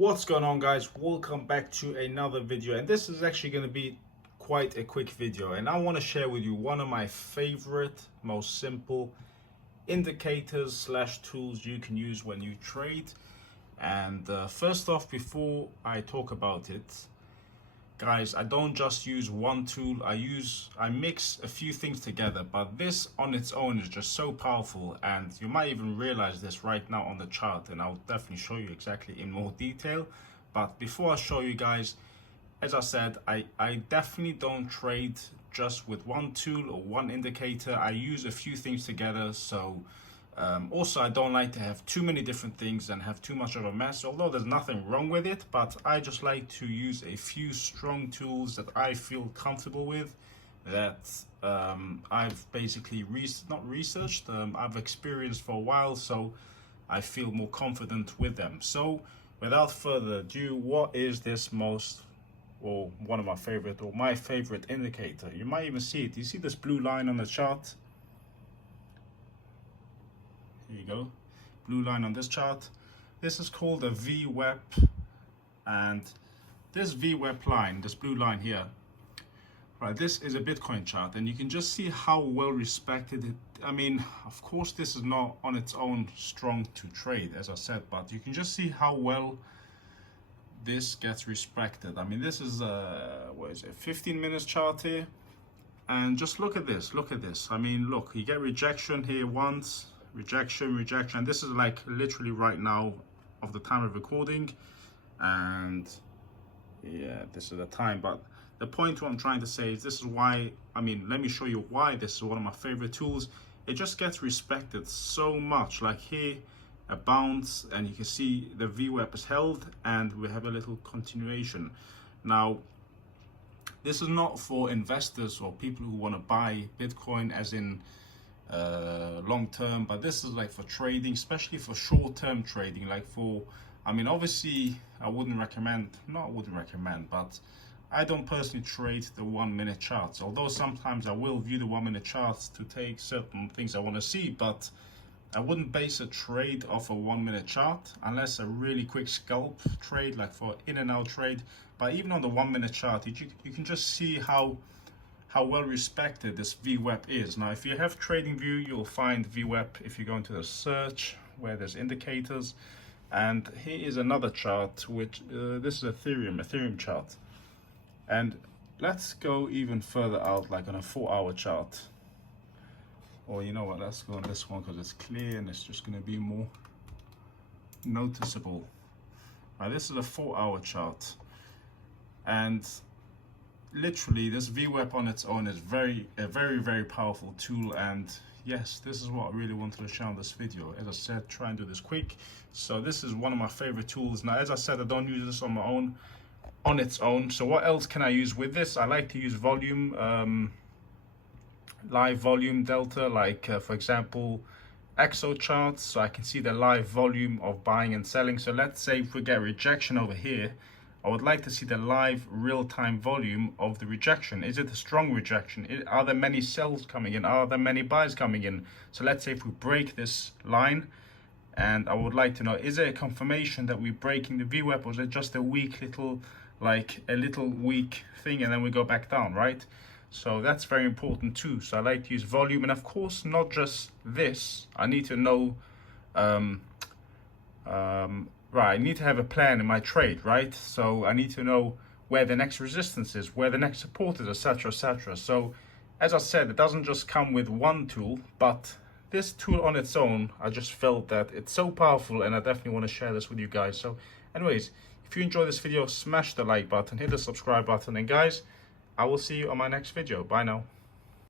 What's going on, guys? Welcome back to another video, and this is actually going to be quite a quick video, and I want to share with you one of my favorite, most simple indicators slash tools you can use when you trade. And first off, before I talk about it, guys, I don't just use one tool. I mix a few things together, but this on its own is just so powerful, and you might even realize this right now on the chart, and I'll definitely show you exactly in more detail. But before I show you guys, as I said, I definitely don't trade just with one tool or one indicator. I use a few things together. So also, I don't like to have too many different things and have too much of a mess, although there's nothing wrong with it, but I just like to use a few strong tools that I feel comfortable with, that I've basically I've experienced for a while, so I feel more confident with them. So without further ado, what is this one of my favorite, or my favorite indicator? You might even see it. You see this blue line on the chart? Here you go, blue line on this chart. This is called a VWAP, and this VWAP line, this blue line here, right, this is a Bitcoin chart, and you can just see how well respected it. I mean, of course, this is not on its own strong to trade, as I said, but you can just see how well this gets respected. I mean, this is what is it, 15 minutes chart here, and just look at this. I mean, look, you get rejection here once, rejection. This is like literally right now of the time of recording, and yeah, this is the time. But the point what I'm trying to say is, this is why, I mean, let me show you why this is one of my favorite tools. It just gets respected so much. Like here, a bounce, and you can see the VWAP is held, and we have a little continuation. Now, this is not for investors or people who want to buy Bitcoin as in long term, but this is like for trading, especially for short-term trading. Like for, I mean, obviously I wouldn't recommend, but I don't personally trade the 1 minute charts, although sometimes I will view the 1 minute charts to take certain things I want to see, but I wouldn't base a trade off a 1 minute chart unless a really quick scalp trade, like for in and out trade. But even on the 1 minute chart, you can just see how well respected this VWAP is. Now, if you have TradingView, you'll find VWAP if you go into the search where there's indicators. And here is another chart, which this is Ethereum chart. And let's go even further out, like on a 4-hour chart. Or you know what, let's go on this one because it's clear and it's just going to be more noticeable. Now, this is a 4-hour chart, and literally this VWAP on its own is a very powerful tool. And yes, this is what I really wanted to share on this video. As I said, try and do this quick. So this is one of my favorite tools. Now, as I said, I don't use this on its own. So what else can I use with this? I like to use volume, live volume delta, like for example XO charts, so I can see the live volume of buying and selling. So let's say if we get rejection over here, I would like to see the live real-time volume of the rejection. Is it a strong rejection? Are there many sells coming in? Are there many buys coming in? So let's say if we break this line, and I would like to know, is it a confirmation that we're breaking the VWAP, or is it just a weak little, like a little weak thing, and then we go back down, right? So that's very important too. So I like to use volume, and of course, not just this. I need to know, right, I need to have a plan in my trade, right? So I need to know where the next resistance is, where the next support is, etc., etc. So as I said, it doesn't just come with one tool, but this tool on its own, I just felt that it's so powerful, and I definitely want to share this with you guys. So anyways, if you enjoyed this video, smash the like button, hit the subscribe button, and guys, I will see you on my next video. Bye now.